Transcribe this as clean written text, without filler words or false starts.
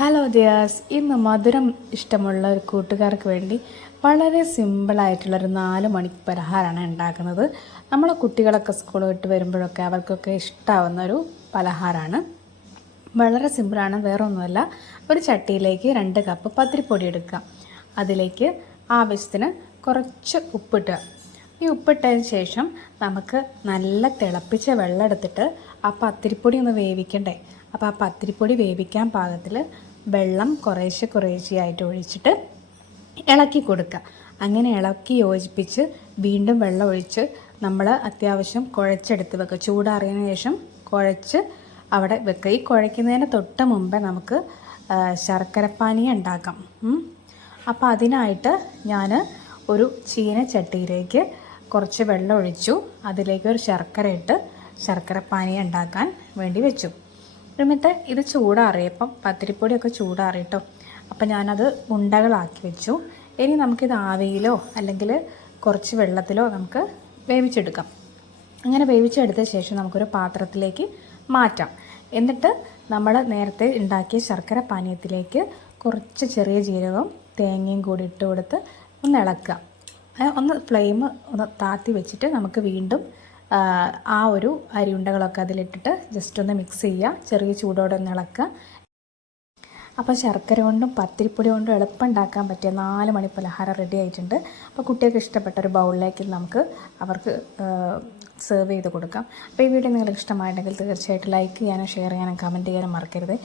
Hello dears, ഇന്ന് മധുരം ഇഷ്ടമുള്ള ഒരു കൂട്ടുകാർക്ക് വേണ്ടി വളരെ സിമ്പിളായിട്ടുള്ളൊരു 4 മണി പലഹാരമാണ് ഉണ്ടാക്കുന്നത്. നമ്മളെ കുട്ടികളൊക്കെ സ്കൂൾ വിട്ട് വരുമ്പോഴൊക്കെ അവർക്കൊക്കെ ഇഷ്ടമാവുന്നൊരു പലഹാരമാണ്. വളരെ സിമ്പിളാണ്, വേറെ ഒന്നുമല്ല. ഒരു ചട്ടിയിലേക്ക് 2 കപ്പ് പത്തിരിപ്പൊടി എടുക്കുക. അതിലേക്ക് ആവശ്യത്തിന് കുറച്ച് ഉപ്പിട്ടുക. ഈ ഉപ്പിട്ടതിന് ശേഷം നമുക്ക് നല്ല തിളപ്പിച്ച വെള്ളം എടുത്തിട്ട് ആ പത്തിരിപ്പൊടി ഒന്ന് വേവിക്കണ്ടേ. അപ്പോൾ ആ പത്തിരിപ്പൊടി വേവിക്കാൻ പാകത്തിൽ വെള്ളം കുറേശ്ശെയായിട്ട് ഒഴിച്ചിട്ട് ഇളക്കി കൊടുക്കുക. അങ്ങനെ ഇളക്കി യോജിപ്പിച്ച് വീണ്ടും വെള്ളം ഒഴിച്ച് നമ്മൾ അത്യാവശ്യം കുഴച്ചെടുത്ത് വെക്കുക. ചൂടാറിയതിന് ശേഷം കുഴച്ച് അവിടെ വെക്കുക. ഈ കുഴയ്ക്കുന്നതിന് തൊട്ട് മുമ്പേ നമുക്ക് ശർക്കരപ്പാനി ഉണ്ടാക്കാം. അപ്പോൾ അതിനായിട്ട് ഞാൻ ഒരു ചീനച്ചട്ടിയിലേക്ക് കുറച്ച് വെള്ളം ഒഴിച്ചു. അതിലേക്ക് ഒരു ശർക്കര ഇട്ട് ശർക്കരപ്പാനി ഉണ്ടാക്കാൻ വേണ്ടി വെച്ചു. എന്നിട്ട് ഇത് ചൂടാറിയപ്പം പത്തിരിപ്പൊടിയൊക്കെ ചൂടാറിയിട്ടോ. അപ്പം ഞാനത് ഉണ്ടകളാക്കി വെച്ചു. ഇനി നമുക്കിത് ആവിയിലോ അല്ലെങ്കിൽ കുറച്ച് വെള്ളത്തിലോ നമുക്ക് വേവിച്ചെടുക്കാം. അങ്ങനെ വേവിച്ചെടുത്ത ശേഷം നമുക്കൊരു പാത്രത്തിലേക്ക് മാറ്റാം. എന്നിട്ട് നമ്മൾ നേരത്തെ ഉണ്ടാക്കിയ ശർക്കര പാനീയത്തിലേക്ക് കുറച്ച് ചെറിയ ജീരകവും തേങ്ങയും കൂടി ഇട്ട് കൊടുത്ത് ഒന്ന് ഇളക്കുക. ഒന്ന് ഫ്ലെയിം ഒന്ന് താത്തി വെച്ചിട്ട് നമുക്ക് വീണ്ടും ആ ഒരു അരിയുണ്ടകളൊക്കെ അതിലിട്ടിട്ട് ജസ്റ്റ് ഒന്ന് മിക്സ് ചെയ്യുക. ചെറിയ ചൂടോടെ ഒന്ന് ഇളക്കുക. അപ്പോൾ ശർക്കര കൊണ്ടും പത്തിരിപ്പൊടി കൊണ്ടും എളുപ്പം ഉണ്ടാക്കാൻ പറ്റിയ 4 മണി പലഹാരം റെഡി ആയിട്ടുണ്ട്. അപ്പോൾ കുട്ടികൾക്ക് ഇഷ്ടപ്പെട്ട ഒരു ബൗളിലേക്ക് നമുക്ക് അവർക്ക് സെർവ് ചെയ്ത് കൊടുക്കാം. അപ്പോൾ ഈ വീഡിയോ നിങ്ങൾക്ക് ഇഷ്ടമായിട്ടുണ്ടെങ്കിൽ തീർച്ചയായിട്ടും ലൈക്ക് ചെയ്യാനും ഷെയർ ചെയ്യാനും കമൻറ്റ് ചെയ്യാനും മറക്കരുത്.